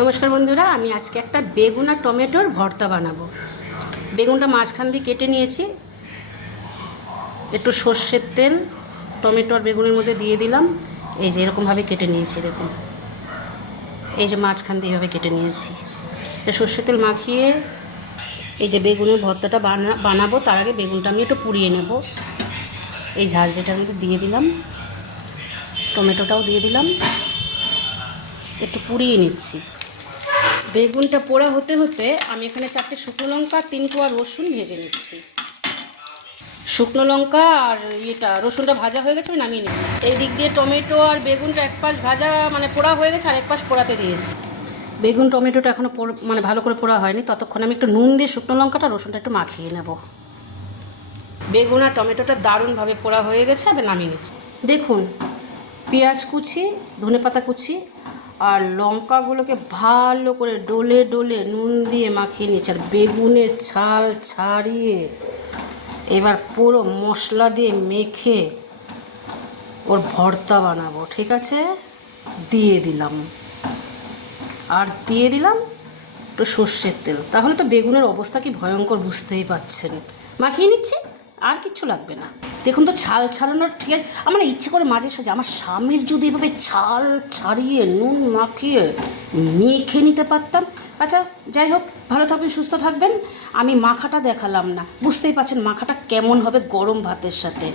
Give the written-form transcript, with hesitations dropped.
নমস্কার বন্ধুরা, আমি আজকে একটা বেগুন আর টমেটোর ভর্তা বানাবো। বেগুনটা মাঝখান দিয়ে কেটে নিয়েছি, একটু সর্ষের তেল টমেটো আর বেগুনের মধ্যে দিয়ে দিলাম। এই যে এরকমভাবে কেটে নিয়েছি, দেখুন এই যে মাঝখান দিয়ে এভাবে কেটে নিয়েছি। সর্ষের তেল মাখিয়ে এই যে বেগুনের ভর্তাটা বানাবো, তার আগে বেগুনটা আমি একটু পুড়িয়ে নেব। এই ঝাঁঝরিটার মধ্যে দিয়ে দিলাম, টমেটোটাও দিয়ে দিলাম, একটু পুড়িয়ে নিচ্ছি। বেগুনটা পোড়া হতে হতে আমি এখানে 4টে শুকনো লঙ্কা 3 কোয়া রসুন ভেজে নিচ্ছি। শুকনো লঙ্কা আর রসুনটা ভাজা হয়ে গেছে, আমি নামিয়ে নিই। এই দিক দিয়ে টমেটো আর বেগুনটা এক পাশ ভাজা পোড়া হয়ে গেছে, আর এক পাশ পোড়াতে দিয়েছি। বেগুন টমেটোটা এখনও ভালো করে পোড়া হয়নি, ততক্ষণ আমি একটু নুন দিয়ে শুকনো লঙ্কাটা রসুনটা একটু মাখিয়ে নেব। বেগুন আর টমেটোটা দারুণভাবে পোড়া হয়ে গেছে, আমি নামিয়ে নিচ্ছি। দেখুন, পেঁয়াজ কুচি, ধনেপাতা কুচি আর লঙ্কাগুলোকে ভালো করে ডলে ডলে নুন দিয়ে মাখিয়ে নিয়েছি। আর বেগুনের ছাল ছাড়িয়ে এবার পুরো মশলা দিয়ে মেখে ওর ভর্তা বানাবো। ঠিক আছে, দিয়ে দিলাম, আর দিয়ে দিলাম একটু সর্ষের তেল। তাহলে তো বেগুনের অবস্থা কি ভয়ঙ্কর বুঝতেই পাচ্ছেন। মাখিয়ে নিচ্ছি, আর কিচ্ছু লাগবে না। দেখুন তো ছাল ছাড়ানোর, ঠিক আছে। আমার ইচ্ছে করে মাঝে সাঝে আমার স্বামীর যদি এভাবে ছাল ছাড়িয়ে নুন মাখিয়ে মেখে নিতে পারতাম। আচ্ছা, যাই হোক, ভালো থাকবেন, সুস্থ থাকবেন। আমি মাখাটা দেখালাম না, বুঝতেই পারছেন মাখাটা কেমন হবে গরম ভাতের সাথে।